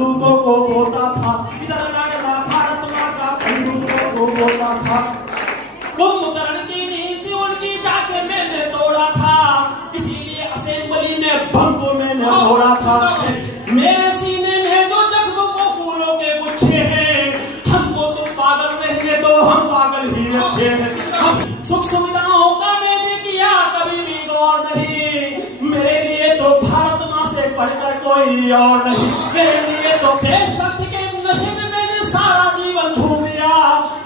बंदूकों को बोता था, इधर लड़ता भारत माँ का बंदूकों को बोता था। कुंभकर्ण की नीति उनकी जाके मैंने तोड़ा था, इसीलिए असेंबली में बम को मैंने तोड़ा था। मेरे सीने में जो जख्म वो फूलों के गुच्छे हैं, हमको तुम पागल रहने दो, हम पागल ही अच्छे हैं। हम सुख सुविधाओं का मैंने किया कभी भी गौर नहीं, मेरे लिए तो भारत माँ से बढ़कर कोई और नहीं। मेरे लिए तो देशभक्ति के नशे में मैंने सारा जीवन झूम लिया,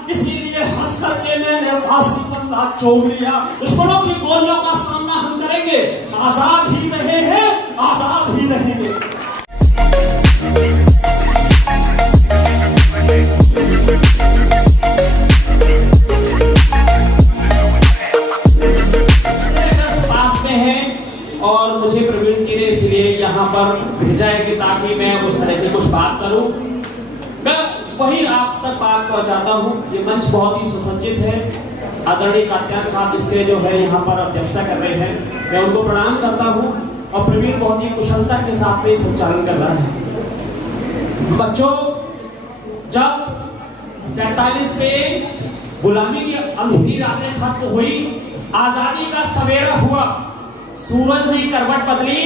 इसीलिए हंस करके मैंने फांसी फंदा चूम लिया। दुश्मनों की गोलियों का सामना हम करेंगे, आजाद ही रहे हैं, आजाद ही रहेंगे। पास में है और मुझे प्रवीण जी ने इसलिए यहाँ पर भेजा है कि ताकि मैं उस तरह की कुछ बात करूं। मैं वही आप तक बात पहुंचाता हूँ। ये मंच बहुत ही सुसज्जित है, आदरणीय कात्यायन साहब इसके जो है यहाँ पर अध्यक्षता कर रहे हैं, मैं उनको प्रणाम करता हूँ। और प्रवीण बहुत ही कुशलता के साथ में संचालन कर रहा है। बच्चों, जब 47 में गुलामी की अंधेरी रातें खत्म हुई, आजादी का सवेरा हुआ, सूरज ने करवट बदली,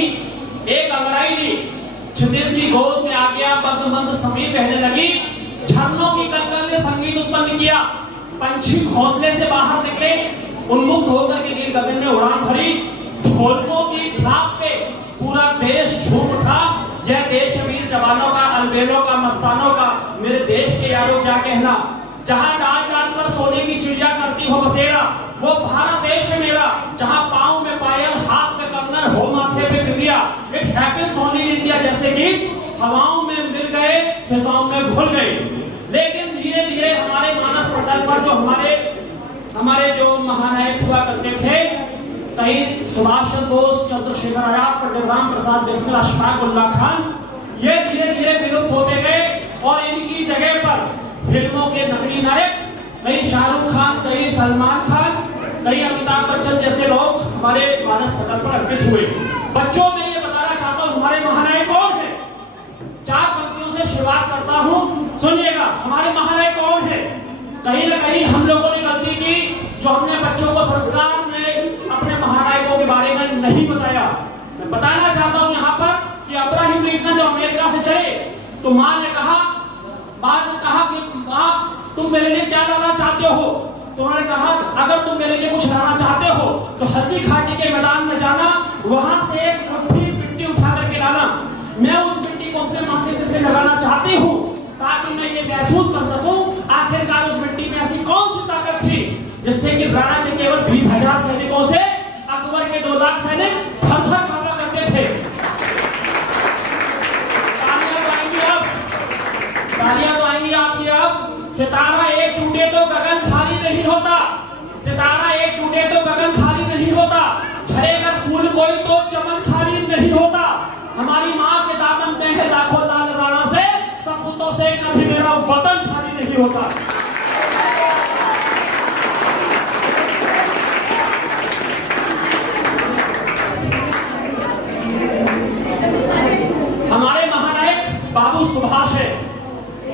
एक अंगड़ाई ली, क्षितिज की गोद में आ गया, बंद बंद समीर बहने लगी, झरनों की कलकल ने संगीत उत्पन्न किया, पंछी घोंसले से बाहर निकले, उन्मुक्त होकर के नील गगन में उड़ान भरी, ढोलकों की थाप पे पूरा देश झूम उठा। यह देश वीर जवानों का, अलबेलों का, मस्तानों का, मेरे देश के यारों क्या कहना। जहां डाल डाल पर सोने की चिड़िया करती हो बसेरा, वो भारत देश है मेरा। जहां पांव में पायल, हाथ में कंगन, हो माथे पे बिंदिया। It happens only in India जैसे गीत हवाओं में मिल गए, फिजाओं में घुल गए। लेकिन धीरे धीरे हमारे मानस पटल पर जो हमारे जो महानायक हुआ करते थे, कहीं सुभाष चंद्र बोस, चंद्रशेखर आजाद, पंडित राम प्रसाद बिस्मिल, अशफाक उल्लाह खान, ये धीरे धीरे विलुप्त होते गए और इनकी जगह पर फिल्मों के नकली नायक, कहीं शाहरुख खान, कहीं सलमान खान, कहीं अमिताभ बच्चन जैसे लोग हमारे मानस पटल पर अर्पित हुए। बच्चों में ये बताना चाहता हूँ हमारे महानायक कौन है। 4 पंक्तियों से शुरुआत करता हूँ, सुनिएगा। हमारे महानायक कौन है? कहीं ना कहीं हम लोगों ने गलती की, जो हमने बच्चों को संस्कार में अपने महानायकों के बारे में नहीं बताया। मैं बताना चाहता हूँ यहाँ पर कि अब्राहम लिंकन जब अमेरिका से चले तो माँ ने कहा कि माँ तुम मेरे लिए क्या लाना चाहते हो? तो उन्होंने कहा अगर तुम मेरे लिए कुछ लाना चाहते हो तो हल्दी घाटी के मैदान में जाना, वहां से एक मुट्ठी मिट्टी उठा करके लाना। मैं उस मिट्टी को अपने माथे से लगाना चाहती हूँ ताकि मैं ये महसूस कर सकूं आखिरकार उस मिट्टी में ऐसी कौन सी ताकत थी जिससे कि राणा के केवल 20,000 सैनिकों से अकबर के 2 लाख सैनिक थर-थर कांपा करते थे। तालियां तो आएंगी आपकी अब। सितारा एक टूटे तो गगन खाली नहीं होता, सितारा एक टूटे तो गगन खाली नहीं होता, झरेगा फूल कोई तो चमन खाली नहीं होता। हमारी माँ के दामन में है लाखों लाल राणा से, सपूतों से कभी मेरा वतन खाली नहीं होता। हमारे महानायक बाबू सुभाष है।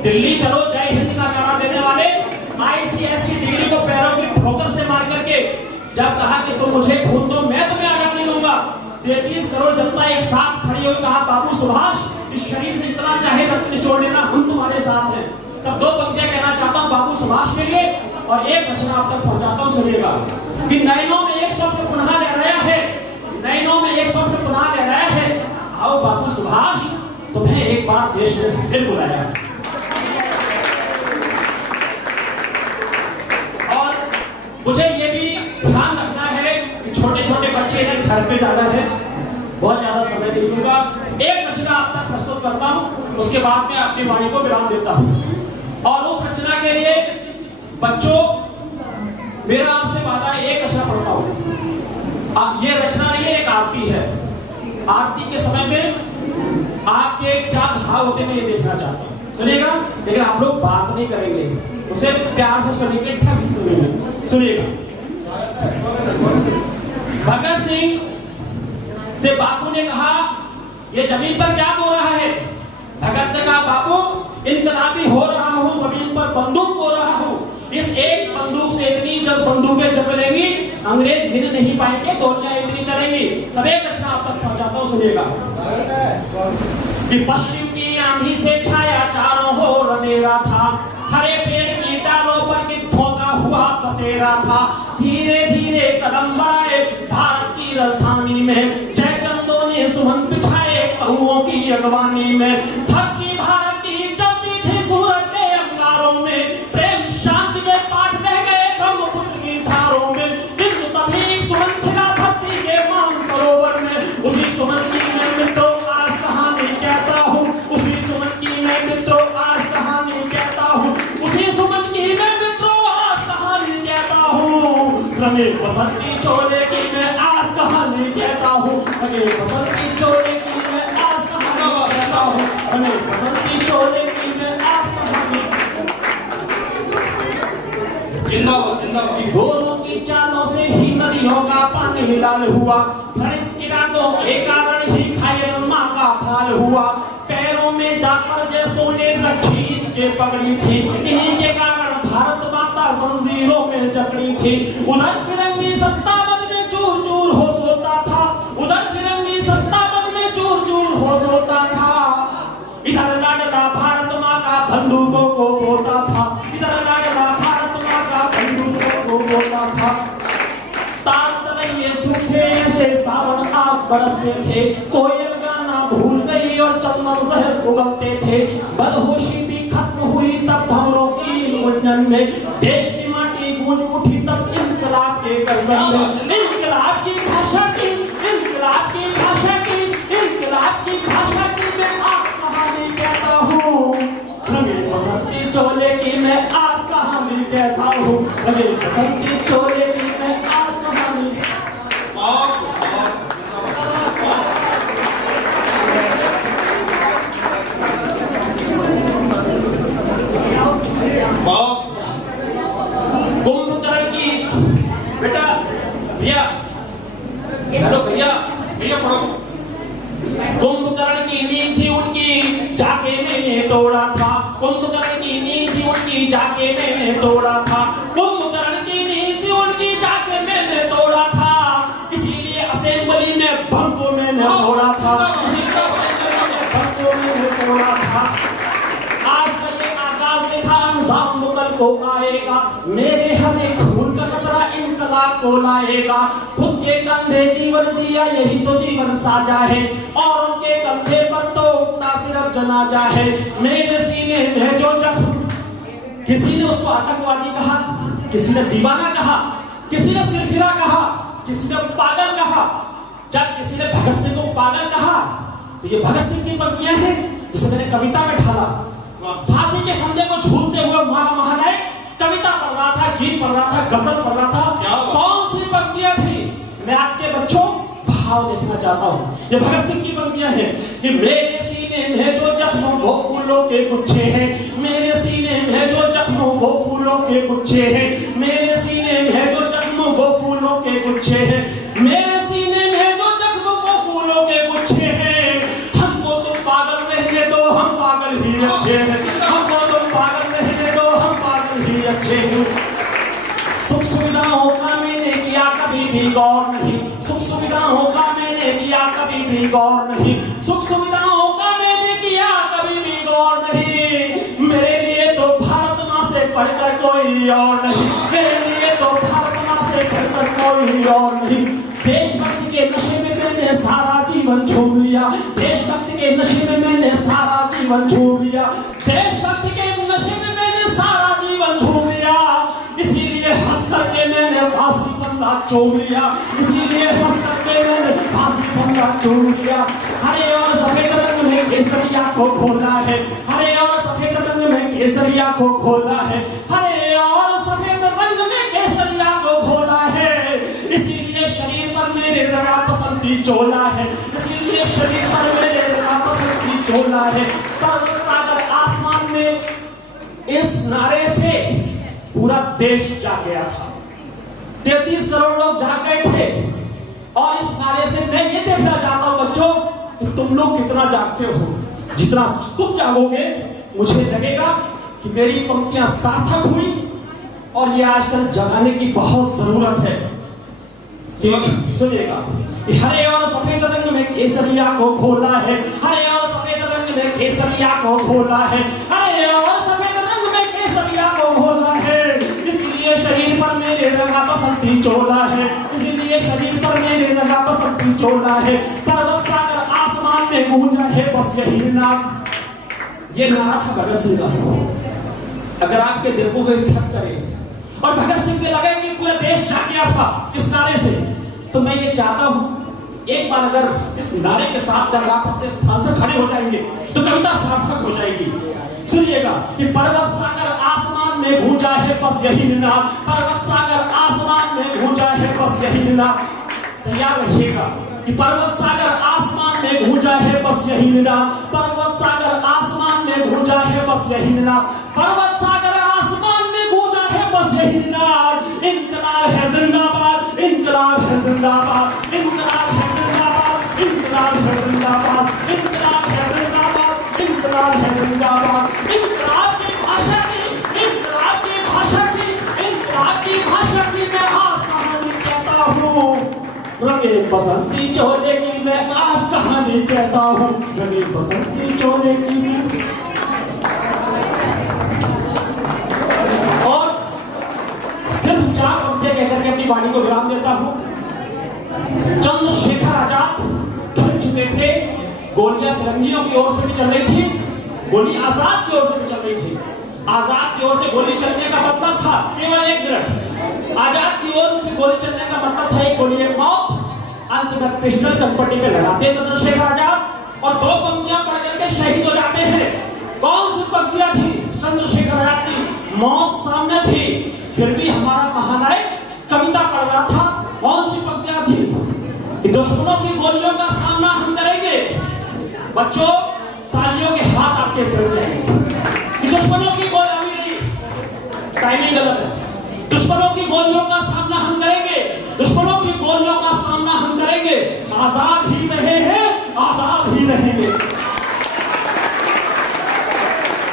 दिल्ली चलो जय हिंद का नारा देने वाले, ICS की डिग्री को पैरों की ठोकर से मार करके जब कहा कि तुम मुझे खून दो मैं तुम्हें आजादी दूंगा, 33 करोड़ जनता एक साथ खड़ी हुई, कहा बाबू सुभाष इस शरीर से इतना चाहे रक्त निचोड़ लेना, हम तुम्हारे साथ हैं। तब 2 पंक्तियां कहना चाहता हूँ बाबू सुभाष के लिए और एक रचना आप तक पहुंचाता हूँ, सुनिएगा। कि नैनों में एक स्वप्न पुनः लहराया है, नैनों में एक स्वप्न पुनः लहराया है, आओ बाबू सुभाष तुम्हें एक बार देश ने फिर बुलाया है। मुझे ये भी ध्यान रखना है कि छोटे छोटे बच्चे हैं, घर पे ज्यादा है, बहुत ज्यादा समय नहीं लूंगा। एक रचना आप तक प्रस्तुत करता हूँ, उसके बाद में अपनी वाणी को विराम देता हूँ। और उस रचना के लिए बच्चों मेरा आपसे वादा है, एक रचना पढ़ता हूँ। ये रचना नहीं है, एक आरती है। आरती के समय में आपके क्या भाव होते मैं ये देखना चाहता हूँ, सुनिएगा। लेकिन आप लोग बात नहीं करेंगे, उसे प्यार से सुनिएगा, ढंग से सुनिएगा। सुनिएगा। भगत सिंह से बापू ने कहा ये जमीन पर क्या बो रहा है? भगत का बाबू इनकलाबी हो रहा हूँ, जमीन पर बंदूक हो रहा हूँ। इस एक बंदूक से इतनी जब बंदूकें चलेंगी अंग्रेज हिल नहीं पाएंगे, गोलियां इतनी चलेंगी। तब एक रचना आप तक पहुंचाता हूँ, सुनिएगा कि पश्चिम की आंधी से छाया चारों ओर अंधेरा था, हरे पेड़ की डालों पर गिद्धों का हुआ बसेरा था। धीरे धीरे कदम बढ़ाए भारत की राजधानी में, जय चंदों ने सुमन बिछाए कहुओं की अगवानी में। धरती भारत की चलती थी सूरज के अंगारों में, प्रेम शांति के पाठ बह गए ब्रह्मपुत्र की धारों में। किंतु तभी सुमन खिला धरती के मान सरोवर में, उसी सुमन की मैं मित्रों आज कहानी कहता हूँ, उसी सुमन की मैं मित्रों आज कहानी कहता हूँ, उसी सुमन की मैं मित्रों आज कहानी कहता हूँ। रंगे बसंती चोले की मैं आज कहानी कहता हूँ, रंगे बसंती चोले की मैं आज कहानी कहता हूँ, रंगे बसंती चोले की मैं आज कहानी। जिंदाबाद जिंदाबाद। गोलों की चालों से ही नदियों का पानी लाल हुआ, खड़ित इरादों के कारण ही घायल माँ का फाल हुआ। पैरों में जाकर जैसों ने रखी के पकड़ी थी, इन्हीं के कारण भारत माता जंजीरों में जकड़ी थी। उधर फिरंगी सत्तावद में चूर चूर हो सोता था, उधर फिरंगी सत्तावद में चूर चूर हो सोता था। इधर लाडला भारत माँ का बंदूकों को बोता था, इधर लाडला भारत माँ का बंदूकों को बोता था। ताल तलैये सूखे ऐसे सावन आग बरसते थे, कोयल गाना भूल गई और चंदन जहर उगलते थे। बदहोशी भी खत्म हुई तब भंवरों की गुंजन में, देश की माटी गूंज उठी तब इनकलाब के गर्जन में। इनकलाब की भाषा की, इनकलाब की भाषा की, इनकलाब की भाषा की मैं आज कहानी कहता हूँ, रंगे बसंती चोले की मैं आज कहानी कहता हूँ, रंगे बसंती चोले की मैं आज कहानी। कुंभकर्ण की बेटा भैया, हेलो भैया भैया पढ़ो। कुंभकर्ण की नींद थी उनकी जाके मैंने तोड़ा था, कुंभकर्ण की नींद थी उनकी जाके मैंने तोड़ा था, कुंभकर्ण की नींद थी उनकी जाके मैंने तोड़ा था। इसीलिए असेंबली में भंगो मैंने तोड़ा था, इसीलिए असेंबली में भंगो मैंने तोड़ा था। आज कल ये आकाश देखा अंजाम मुगल को आएगा, मेरे हर एक खून का कतरा इनकलाब को लाएगा। खुद के कंधे जीवन जिया यही तो जीवन साजा है, औरों के कंधे पर तो उगता सिर्फ जनाजा है। मेरे सीने में जो जख्म, किसी ने उसको आतंकवादी कहा, किसी ने दीवाना कहा, किसी ने सिरफिरा कहा, किसी ने पागल कहा। जब किसी ने भगत सिंह को पागल कहा तो ये भगत सिंह की पंक्तियां हैं जिसे मैंने कविता में ढाला। फांसी के फंदे को झूलते हुए महानायक कविता पढ़ रहा था, गीत पढ़ रहा था, गजल पढ़ रहा था। कौन सी पंक्तियां थी? मैं आपके बच्चों भाव देखना चाहता हूँ। ये भगत सिंह की पंक्तियां हैं कि मेरे सीने में जो जख्म वो फूलों के गुच्छे हैं, मेरे सीने में जो जख्म वो फूलों के गुच्छे हैं, मेरे सीने में जो जख्म वो फूलों के गुच्छे हैं, मेरे सीने में जो जख्म वो फूलों के गुच्छे हैं। हमको तुम पागल रहने दो, हम पागल ही अच्छे हैं, हमको तुम पागल रहने दो, हम पागल ही अच्छे हैं। सुख सुविधाओं का मैंने किया कभी भी गौर नहीं, सुख सुविधाओं का मैंने किया कभी भी गौर नहीं, सुख सुविधाओं का मैंने किया कभी भी गौर नहीं। मेरे लिए तो भारत माँ से बढ़कर कोई और नहीं, मेरे लिए तो भारत माँ से बढ़कर कोई और नहीं। देशभक्ति के नशे में मैंने सारा जीवन झूम लिया, देशभक्ति के नशे में मैंने सारा जीवन झूम लिया, देशभक्ति के नशे में मैंने सारा जीवन झूम लिया। इसीलिए हंस करके मैंने फांसी फंदा चूम लिया, इसीलिए हंस करके मैंने फांसी फंदा चूम लिया। हरे और सफेद रंग में केसरिया को खोला है, हरे और सफेद रंग में केसरिया को खोला है, हरे और सफेद रंग में केसरिया को खोला है। इसीलिए शरीर पर मेरे रंगा पसंदी चोला है, इसीलिए शरीर पर मेरे रंगा पसंदी चोला है। पर्वत सागर आसमान में इस नारे से पूरा देश जाग गया था, 33 करोड़ लोग जाग गए थे। और इस नारे से मैं ये देखना चाहता हूं बच्चों कि तुम लोग कितना जागते हो। जितना तुम जागोगे मुझे लगेगा कि मेरी पंक्तियां सार्थक हुई और ये आजकल जगाने की बहुत जरूरत है। सुनिएगा, हरे और सफेद रंग में केसरिया को खोला है, हरे और सफेद रंग में केसरिया को खोला है, हरे और सफेद रंग में केसरिया को खोला है। इसलिए शरीर पर मेरे रंगा बसंती चोला है, इसलिए शरीर पर मेरे रंगा बसंती चोला है। पर्वत सागर आसमान में गूंजा है बस यही नाद। ये नारा था भगत सिंह का। अगर आपके दिल को कोई ठग करे और भगत सिंह के लगे कि पूरा देश जाग गया था इस नारे से, तो मैं ये चाहता हूं एक बार अगर इस नारे के साथ अगर आप अपने स्थान से खड़े हो जाएंगे तो कविता सार्थक हो जाएगी। सुनिएगा कि पर्वत सागर आसमान में गूंजा है बस यही निनाद, पर्वत सागर आसमान में गूंजा है बस यही निनाद। तैयार रहिएगा कि पर्वत सागर आसमान में गूंजा है बस यही निनाद, पर्वत सागर आसमान में गूंजा है बस यही निनाद, पर्वत सागर आसमान में गूंजा है बस यही निनाद। इनकलाब है जिंदाबाद, इनकलाब है जिंदाबाद, इनकलाब है जिंदाबाद, इनकलाब है जिंदाबाद, इनकलाब है जिंदाबाद, इनकलाब है जिंदाबाद। इनकलाब की भाषा की, इनकलाब की भाषा की, इनकलाब की भाषा की मैं आज कहानी कहता हूँ। रंगे बसंती चोले की मैं आज कहानी कहता हूँ, रंगे बसंती चोले की मैं। और सिर्फ 4 पंक्तियां कहकर के अपनी वाणी को विराम देता हूँ। चंद्रशेखर आजाद थक चुके थे, गोलियां फिरंगियों की ओर से भी चल रही थी, गोली आजाद की ओर से भी चल रही थी। आजाद की ओर से गोली चलने का मतलब था केवल 1 मिनट, आजाद की ओर से गोली चलने का मतलब था एक गोली एक मौत। अंत में पिस्टल कनपट्टी पे लगाते चंद्रशेखर आजाद और 2 पंक्तियां पढ़ करके शहीद हो जाते हैं। कौन सी पंक्तियां थी? चंद्रशेखर आजाद की मौत सामने थी, फिर भी हमारा महानायक कविता पढ़ रहा था। कौन सी पंक्तियां थी? कि दुश्मनों की गोलियों का सामना हम करेंगे। बच्चों तालियों के हाथ आपके सिर से कि दुश्मनों की गोली, टाइमिंग गलत है, दुश्मनों की गोलियों का सामना हम करेंगे, दुश्मनों की गोलियों का सामना हम करेंगे। आजाद ही रहे हैं